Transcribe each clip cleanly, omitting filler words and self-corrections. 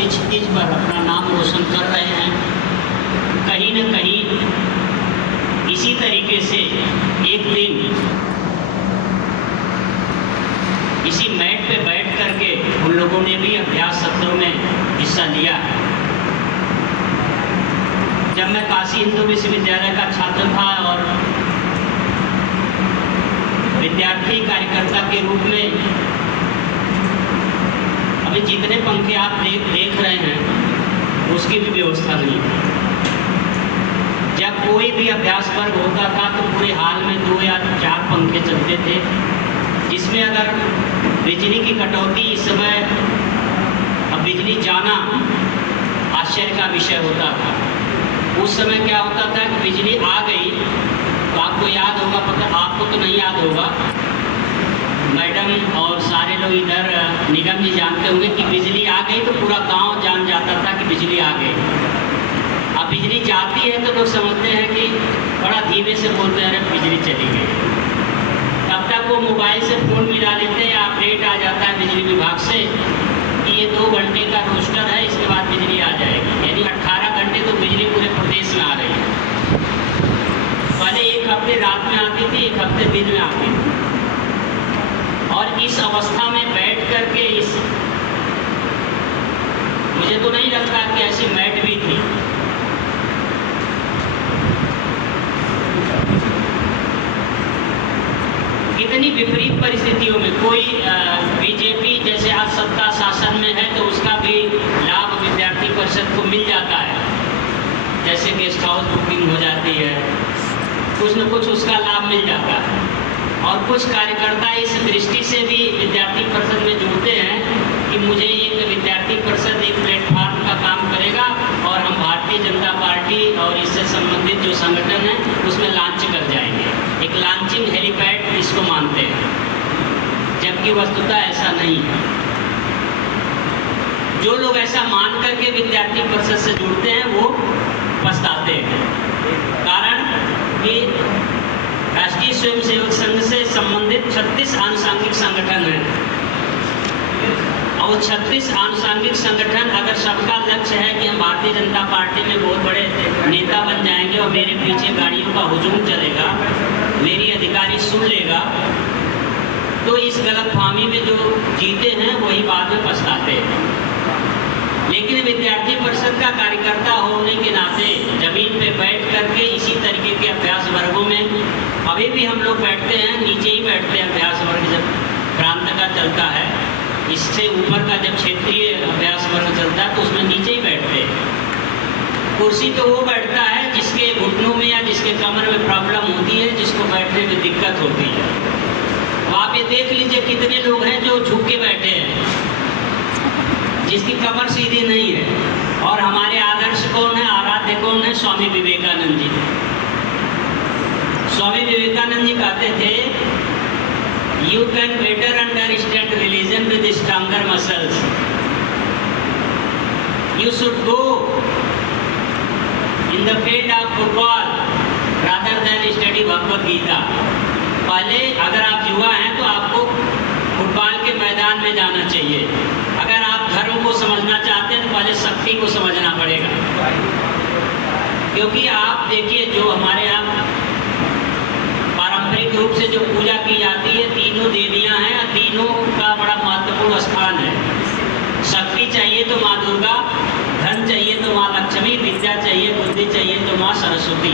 राष्ट्रीय क्षितिज पर अपना नाम रोशन कर रहे हैं। कहीं न कहीं इसी तरीके से एक दिन इसी मैट पे बैठ करके उन लोगों ने भी अभ्यास सत्रों में हिस्सा लिया है। जब मैं काशी हिंदू विश्वविद्यालय का छात्र था और विद्यार्थी कार्यकर्ता के रूप में अभी जितने पंखे आप देख रहे हैं उसकी भी व्यवस्था नहीं थी। जब कोई भी अभ्यास वर्ग होता था तो पूरे हाल में 2 या 4 पंखे चलते थे, जिसमें अगर बिजली की कटौती इस समय अब बिजली जाना आश्चर्य का विषय होता था। उस समय क्या होता था कि बिजली आ गई तो आपको याद होगा, पता आपको तो नहीं याद होगा, मैडम और सारे लोग इधर निगम जी जानते होंगे कि बिजली आ गई तो पूरा गांव जान जाता था कि बिजली आ गई। अब बिजली जाती है तो लोग समझते हैं कि बड़ा धीमे से बोलते हैं अरे बिजली चली गई। तब तक वो मोबाइल से फ़ोन मिला लेते हैं, अपडेट आ जाता है बिजली विभाग से कि ये 2 घंटे का रोस्टर है, इसके बाद बिजली आ जाएगी। यानी 18 घंटे तो बिजली पूरे प्रदेश में आ रही है। पहले 1 हफ्ते रात में आती थी, 1 हफ्ते दिन में आती थी। और इस अवस्था में बैठ करके मुझे तो नहीं लगता कि ऐसी मैट भी थी। कितनी विपरीत परिस्थितियों में कोई बीजेपी जैसे आज सत्ता शासन में है तो उसका भी लाभ विद्यार्थी परिषद को मिल जाता है, जैसे गेस्ट हाउस बुकिंग हो जाती है, कुछ न कुछ उसका लाभ मिल जाता है। और कुछ कार्यकर्ता इस दृष्टि से भी विद्यार्थी परिषद में जुड़ते हैं कि मुझे एक विद्यार्थी परिषद एक प्लेटफार्म का काम करेगा और हम भारतीय जनता पार्टी और इससे संबंधित जो संगठन है उसमें लॉन्च कर जाएंगे। एक लॉन्चिंग हेलीपैड इसको मानते हैं, जबकि वस्तुतः ऐसा नहीं है। जो लोग ऐसा मान करके विद्यार्थी परिषद से जुड़ते हैं वो पछताते हैं। कारण कि राष्ट्रीय स्वयंसेवक संघ से संबंधित 36 आनुषंगिक संगठन हैं और 36 आनुषंगिक संगठन अगर सबका लक्ष्य है कि हम भारतीय जनता पार्टी में बहुत बड़े नेता बन जाएंगे और मेरे पीछे गाड़ियों का हुजूम चलेगा, मेरी अधिकारी सुन लेगा, तो इस गलतफहमी में जो जीते हैं वही बाद में पछताते हैं। लेकिन विद्यार्थी परिषद का कार्यकर्ता होने के नाते जमीन पे बैठ करके इसी तरीके के अभ्यास वर्गों में अभी भी हम लोग बैठते हैं, नीचे ही बैठते हैं। अभ्यास वर्ग जब प्रांत का चलता है, इससे ऊपर का जब क्षेत्रीय अभ्यास वर्ग चलता है तो उसमें नीचे ही बैठते हैं। कुर्सी तो वो बैठता है जिसके घुटनों में या जिसके कमर में प्रॉब्लम होती है, जिसको बैठने में दिक्कत होती है। तो आप ये देख लीजिए कितने लोग हैं जो झुक के बैठे हैं, जिसकी कमर सीधी नहीं है। और हमारे आदर्श कौन है, आराध्य कौन है? स्वामी विवेकानंद जी। स्वामी विवेकानंद जी कहते थे you can better understand religion with stronger muscles, you should go in the field of football rather than study Bhagavad Gita. पहले अगर आप युवा हैं तो आपको फुटबॉल के मैदान में जाना चाहिए। अगर आप धर्म को समझना चाहते हैं तो पहले शक्ति को समझना पड़ेगा। क्योंकि आप देखिए जो हमारे यहाँ पारंपरिक रूप से जो पूजा की जाती है, तीनों देवियां हैं और तीनों का बड़ा महत्वपूर्ण स्थान है। शक्ति चाहिए तो माँ दुर्गा, धन चाहिए तो माँ लक्ष्मी, विद्या चाहिए, बुद्धि चाहिए तो माँ सरस्वती।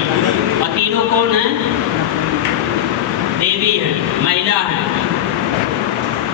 और तीनों कौन है?